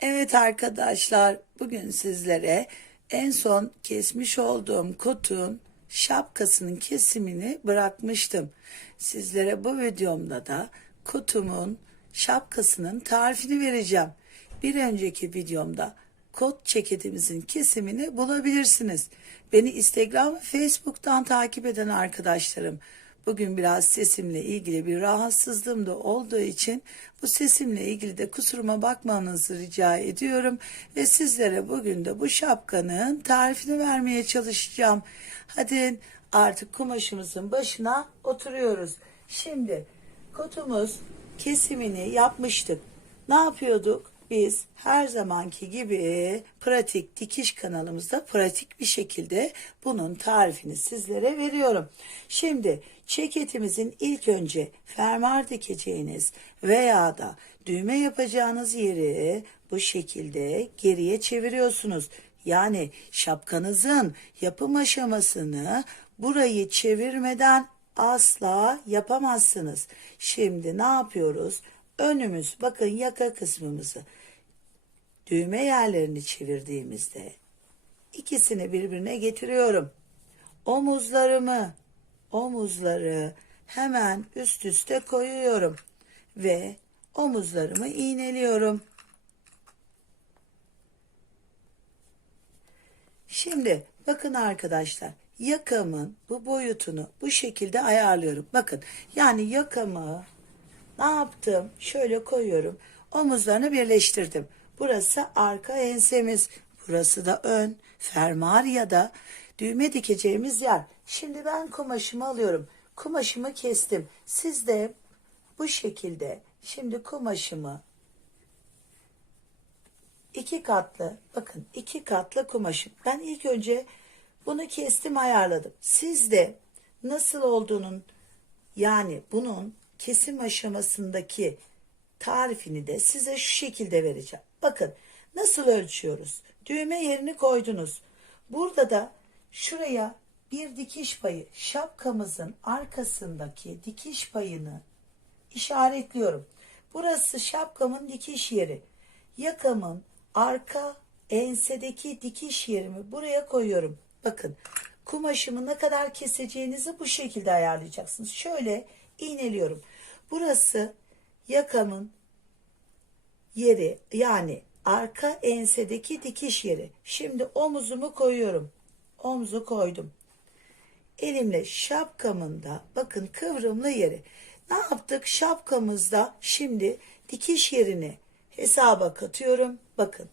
Evet arkadaşlar, bugün sizlere en son kesmiş olduğum kotun şapkasının kesimini bırakmıştım. Sizlere bu videomda da kotumun şapkasının tarifini vereceğim. Bir önceki videomda kot ceketimizin kesimini bulabilirsiniz. Beni Instagram ve Facebook'tan takip eden arkadaşlarım. Bugün biraz sesimle ilgili bir rahatsızlığım da olduğu için bu sesimle ilgili de kusuruma bakmanızı rica ediyorum ve sizlere bugün de bu şapkanın tarifini vermeye çalışacağım. Hadi artık kumaşımızın başına oturuyoruz. Şimdi kotumuz kesimini yapmıştık. Ne yapıyorduk? Biz her zamanki gibi pratik dikiş kanalımızda pratik bir şekilde bunun tarifini sizlere veriyorum. Şimdi ceketimizin ilk önce fermuar dikeceğiniz veya da düğme yapacağınız yeri bu şekilde geriye çeviriyorsunuz. Yani şapkanızın yapım aşamasını burayı çevirmeden asla yapamazsınız. Şimdi ne yapıyoruz? Önümüz bakın yaka kısmımızı düğme yerlerini çevirdiğimizde ikisini birbirine getiriyorum. Omuzlarımı, omuzları hemen üst üste koyuyorum ve omuzlarımı iğneliyorum. Şimdi bakın arkadaşlar yakamın bu boyutunu bu şekilde ayarlıyorum. Bakın yani yakamı ne yaptım? Şöyle koyuyorum. Omuzlarını birleştirdim. Burası arka ensemiz. Burası da ön. Fermuar ya da düğme dikeceğimiz yer. Şimdi ben kumaşımı alıyorum. Kumaşımı kestim. Siz de bu şekilde şimdi kumaşımı iki katlı bakın iki katlı kumaşım. Ben ilk önce bunu kestim ayarladım. Siz de nasıl olduğunun yani bunun kesim aşamasındaki tarifini de size şu şekilde vereceğim. Bakın nasıl ölçüyoruz? Düğme yerini koydunuz. Burada da şuraya bir dikiş payı şapkamızın arkasındaki dikiş payını işaretliyorum. Burası şapkamın dikiş yeri. Yakamın arka ensedeki dikiş yerimi buraya koyuyorum. Bakın kumaşımı ne kadar keseceğinizi bu şekilde ayarlayacaksınız. Şöyle iğneliyorum. Burası yakamın yeri yani arka ensedeki dikiş yeri. Şimdi omuzumu koyuyorum. Omzu koydum. Elimle şapkamın da bakın kıvrımlı yeri. Ne yaptık? Şapkamızda şimdi dikiş yerini hesaba katıyorum. Bakın.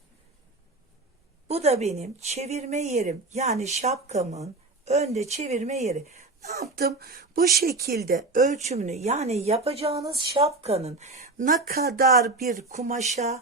Bu da benim çevirme yerim. Yani şapkamın önde çevirme yeri. Ne yaptım? Bu şekilde ölçümünü yani yapacağınız şapkanın ne kadar bir kumaşa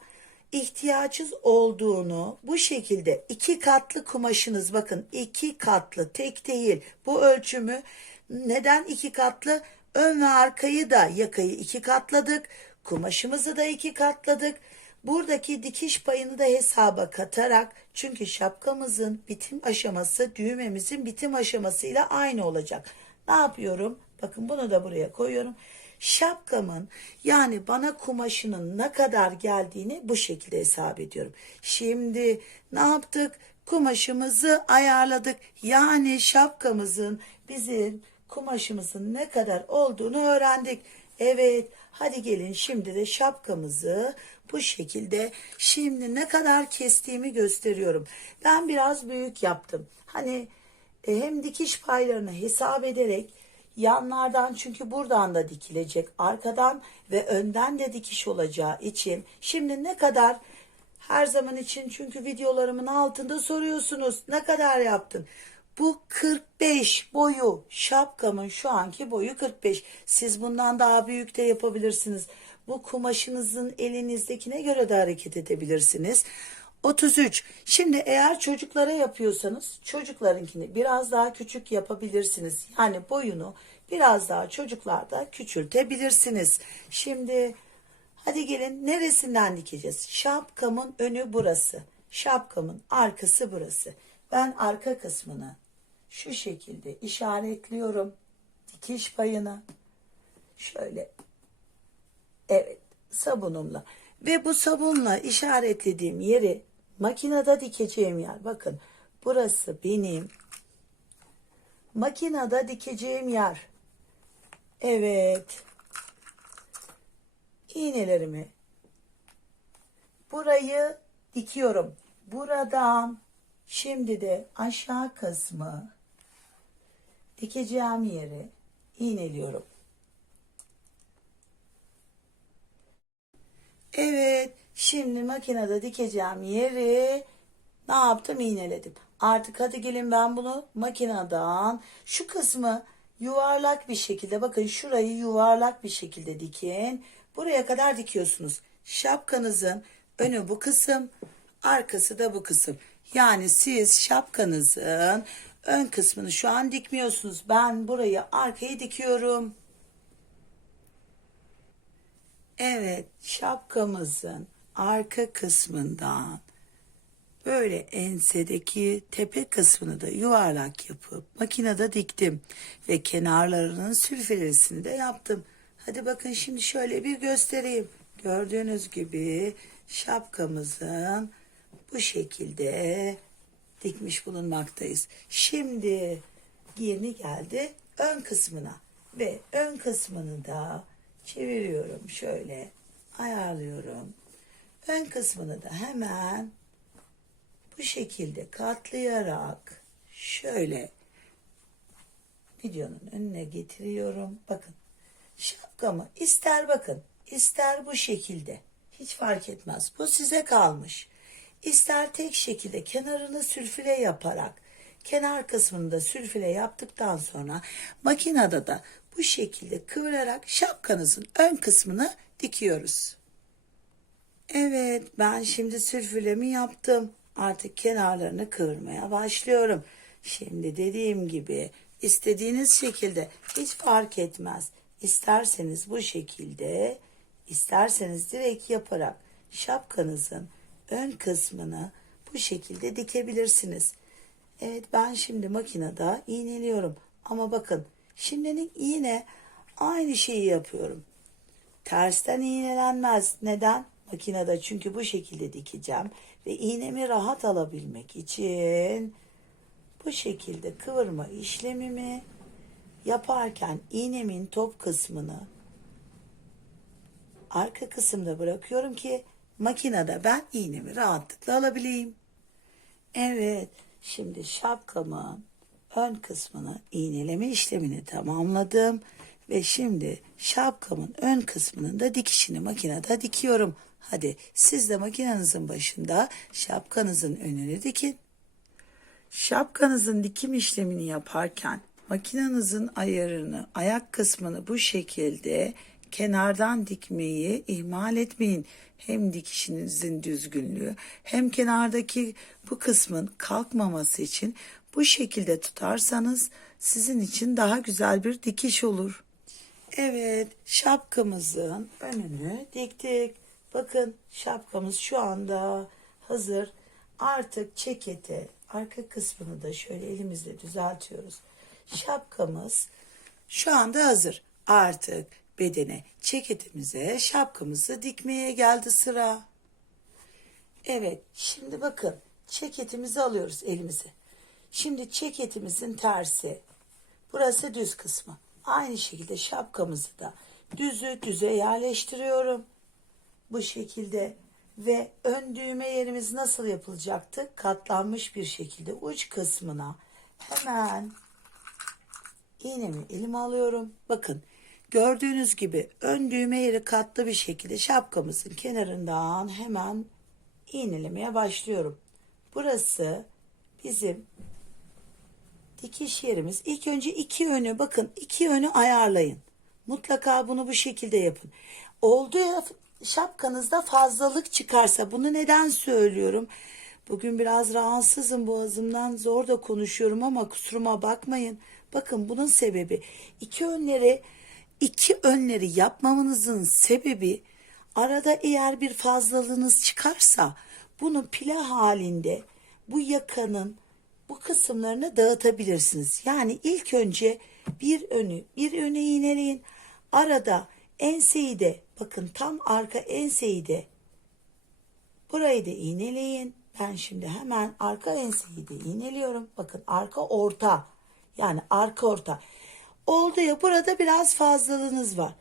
ihtiyacınız olduğunu bu şekilde iki katlı kumaşınız bakın iki katlı tek değil. Bu ölçümü neden iki katlı? Ön ve arkayı da yakayı iki katladık kumaşımızı da iki katladık. Buradaki dikiş payını da hesaba katarak çünkü şapkamızın bitim aşaması düğmemizin bitim aşamasıyla aynı olacak. Ne yapıyorum? Bakın bunu da buraya koyuyorum şapkamın yani bana kumaşının ne kadar geldiğini bu şekilde hesap ediyorum. Şimdi ne yaptık? Kumaşımızı ayarladık. Yani şapkamızın bizim kumaşımızın ne kadar olduğunu öğrendik. Evet hadi gelin şimdi de şapkamızı bu şekilde şimdi ne kadar kestiğimi gösteriyorum. Ben biraz büyük yaptım. Hani e, hem dikiş paylarını hesap ederek Yanlardan çünkü buradan da dikilecek. Arkadan ve önden de dikiş olacağı için. Şimdi ne kadar her zaman için çünkü videolarımın altında soruyorsunuz. Ne kadar yaptın? Bu 45 boyu şapkamın şu anki boyu 45. Siz bundan daha büyük de yapabilirsiniz. Bu kumaşınızın elinizdekine göre de hareket edebilirsiniz. 33. Şimdi eğer çocuklara yapıyorsanız çocuklarınkini biraz daha küçük yapabilirsiniz. Yani boyunu biraz daha çocuklarda küçültebilirsiniz. Şimdi hadi gelin neresinden dikeceğiz? Şapkamın önü burası. Şapkamın arkası burası. Ben arka kısmını şu şekilde işaretliyorum. Dikiş payını şöyle evet sabunumla Ve bu sabunla işaretlediğim yeri makinede dikeceğim yer. Bakın burası benim makinede dikeceğim yer. Evet. İğnelerimi burayı dikiyorum. Buradan şimdi de aşağı kısmı dikeceğim yeri iğneliyorum. Evet, şimdi makinede dikeceğim yeri ne yaptım? İğneledim. Artık hadi gelin ben bunu makineden şu kısmı yuvarlak bir şekilde bakın şurayı yuvarlak bir şekilde dikin. Buraya kadar dikiyorsunuz. Şapkanızın önü bu kısım, arkası da bu kısım. Yani siz şapkanızın ön kısmını şu an dikmiyorsunuz. Ben burayı arkayı dikiyorum. Evet, şapkamızın arka kısmından böyle ensedeki tepe kısmını da yuvarlak yapıp makinede diktim ve kenarlarının sülfelesini de yaptım. Hadi bakın şimdi şöyle bir göstereyim. Gördüğünüz gibi şapkamızın bu şekilde dikmiş bulunmaktayız. Şimdi yeni geldi ön kısmına ve ön kısmını da çeviriyorum şöyle ayarlıyorum. Ön kısmını da hemen bu şekilde katlayarak şöyle videonun önüne getiriyorum. Bakın şapkamı ister bakın ister bu şekilde hiç fark etmez. Bu size kalmış. İster tek şekilde kenarını sülfüle yaparak kenar kısmını da sülfüle yaptıktan sonra makinede de bu şekilde kıvırarak şapkanızın ön kısmını dikiyoruz. Evet ben şimdi sülfülemi yaptım. Artık kenarlarını kıvırmaya başlıyorum. Şimdi dediğim gibi istediğiniz şekilde hiç fark etmez. İsterseniz bu şekilde, isterseniz direkt yaparak şapkanızın ön kısmını bu şekilde dikebilirsiniz. Evet ben şimdi makinede iğneliyorum. Ama bakın şimdinin iğne aynı şeyi yapıyorum. Tersten iğnelenmez. Neden? Makinede çünkü bu şekilde dikeceğim. Ve iğnemi rahat alabilmek için bu şekilde kıvırma işlemimi yaparken iğnemin top kısmını arka kısımda bırakıyorum ki makinede ben iğnemi rahatlıkla alabileyim. Evet, şimdi şapkamın ön kısmını iğneleme işlemini tamamladım ve şimdi şapkamın ön kısmının da dikişini makinede dikiyorum. Hadi siz de makinenizin başında şapkanızın önünü dikin. Şapkanızın dikim işlemini yaparken makinenizin ayarını, ayak kısmını bu şekilde kenardan dikmeyi ihmal etmeyin. Hem dikişinizin düzgünlüğü hem kenardaki bu kısmın kalkmaması için bu şekilde tutarsanız sizin için daha güzel bir dikiş olur. Evet, şapkamızın önünü diktik. Bakın şapkamız şu anda hazır. Artık cekete arka kısmını da şöyle elimizle düzeltiyoruz. Şapkamız şu anda hazır. Artık bedene ceketimize şapkamızı dikmeye geldi sıra. Evet, şimdi bakın ceketimizi alıyoruz elimize. Şimdi ceketimizin tersi. Burası düz kısmı. Aynı şekilde şapkamızı da düzü düze yerleştiriyorum. Bu şekilde ve ön düğme yerimiz nasıl yapılacaktı? Katlanmış bir şekilde uç kısmına hemen iğnemi elime alıyorum. Bakın gördüğünüz gibi ön düğme yeri katlı bir şekilde şapkamızın kenarından hemen iğnelemeye başlıyorum. Burası bizim dikiş yerimiz. İlk önce iki yönü bakın iki yönü ayarlayın. Mutlaka bunu bu şekilde yapın. Oldu ya şapkanızda fazlalık çıkarsa bunu neden söylüyorum? Bugün biraz rahatsızım boğazımdan zor da konuşuyorum ama kusuruma bakmayın. Bakın bunun sebebi iki önleri iki önleri yapmamanızın sebebi arada eğer bir fazlalığınız çıkarsa bunu pile halinde bu yakanın bu kısımlarını dağıtabilirsiniz. Yani ilk önce bir önü bir öne iğneleyin. Arada enseyi de bakın tam arka enseyi de Burayı da iğneleyin. Ben şimdi hemen arka enseyi de iğneliyorum. Bakın arka orta. Yani arka orta. Oldu ya burada biraz fazlalığınız var.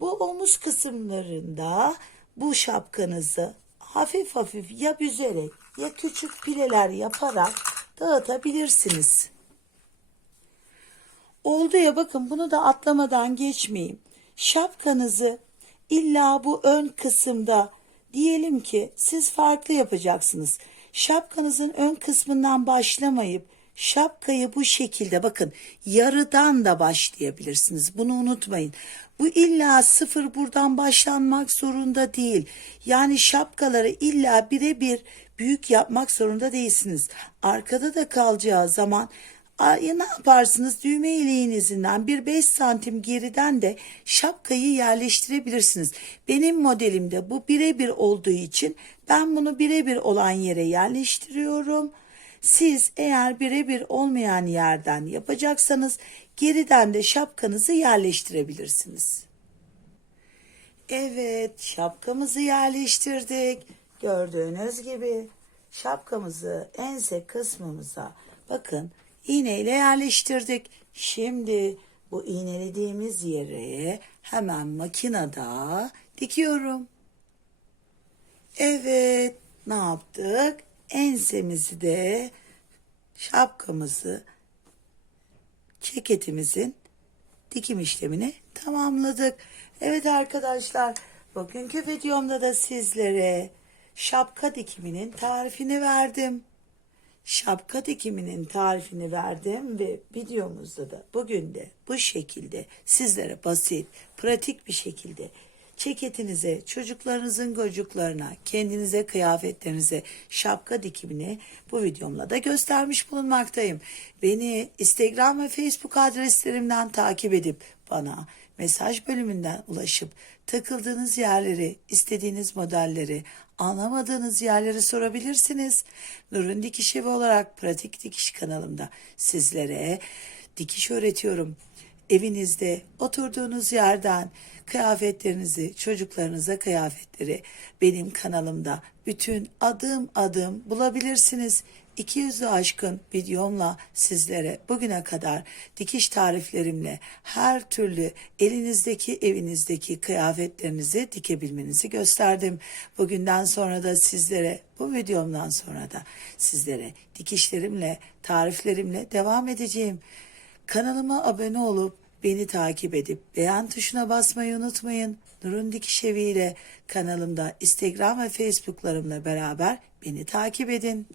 Bu omuz kısımlarında bu şapkanızı hafif hafif ya büzerek ya küçük pileler yaparak dağıtabilirsiniz. Oldu ya bakın bunu da atlamadan geçmeyeyim. Şapkanızı illa bu ön kısımda diyelim ki siz farklı yapacaksınız. Şapkanızın ön kısmından başlamayıp şapkayı bu şekilde bakın yarıdan da başlayabilirsiniz. Bunu unutmayın. Bu illa sıfır buradan başlanmak zorunda değil. Yani şapkaları illa birebir büyük yapmak zorunda değilsiniz. Arkada da kalacağı zaman Ay, ne yaparsınız? Düğme iliğinizden bir 5 santim geriden de şapkayı yerleştirebilirsiniz. Benim modelimde bu birebir olduğu için ben bunu birebir olan yere yerleştiriyorum. Siz eğer birebir olmayan yerden yapacaksanız geriden de şapkanızı yerleştirebilirsiniz. Evet, şapkamızı yerleştirdik. Gördüğünüz gibi şapkamızı ense kısmımıza bakın iğneyle yerleştirdik. Şimdi bu iğnelediğimiz yere hemen makinede dikiyorum. Evet, ne yaptık? Ensemizi de şapkamızı ceketimizin dikim işlemini tamamladık. Evet arkadaşlar, bugünkü videomda da sizlere şapka dikiminin tarifini verdim. Şapka dikiminin tarifini verdim ve videomuzda da bugün de bu şekilde sizlere basit, pratik bir şekilde ceketinize, çocuklarınızın gocuklarına, kendinize, kıyafetlerinize şapka dikimini bu videomla da göstermiş bulunmaktayım. Beni Instagram ve Facebook adreslerimden takip edip bana mesaj bölümünden ulaşıp takıldığınız yerleri, istediğiniz modelleri, anlamadığınız yerleri sorabilirsiniz. Nur'un Dikiş Evi olarak Pratik Dikiş kanalımda sizlere dikiş öğretiyorum. Evinizde oturduğunuz yerden kıyafetlerinizi, çocuklarınıza kıyafetleri benim kanalımda bütün adım adım bulabilirsiniz. 200'ü aşkın videomla sizlere bugüne kadar dikiş tariflerimle her türlü elinizdeki evinizdeki kıyafetlerinizi dikebilmenizi gösterdim. Bugünden sonra da sizlere bu videomdan sonra da sizlere dikişlerimle tariflerimle devam edeceğim. Kanalıma abone olup beni takip edip beğen tuşuna basmayı unutmayın. Nurun Dikiş Evi ile kanalımda Instagram ve Facebook'larımla beraber beni takip edin.